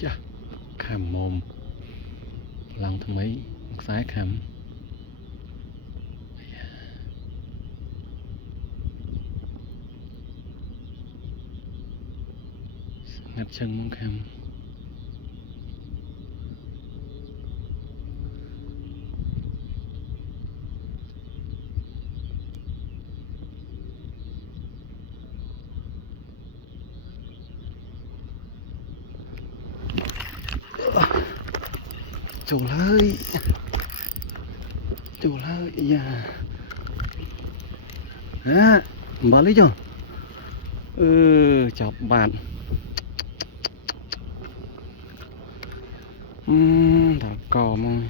chà khảm mồm lòng thầm ấy sái khảm ngắt chân mong khảm chủ lời dạ à mở lấy cho chọc bạn đào cò mong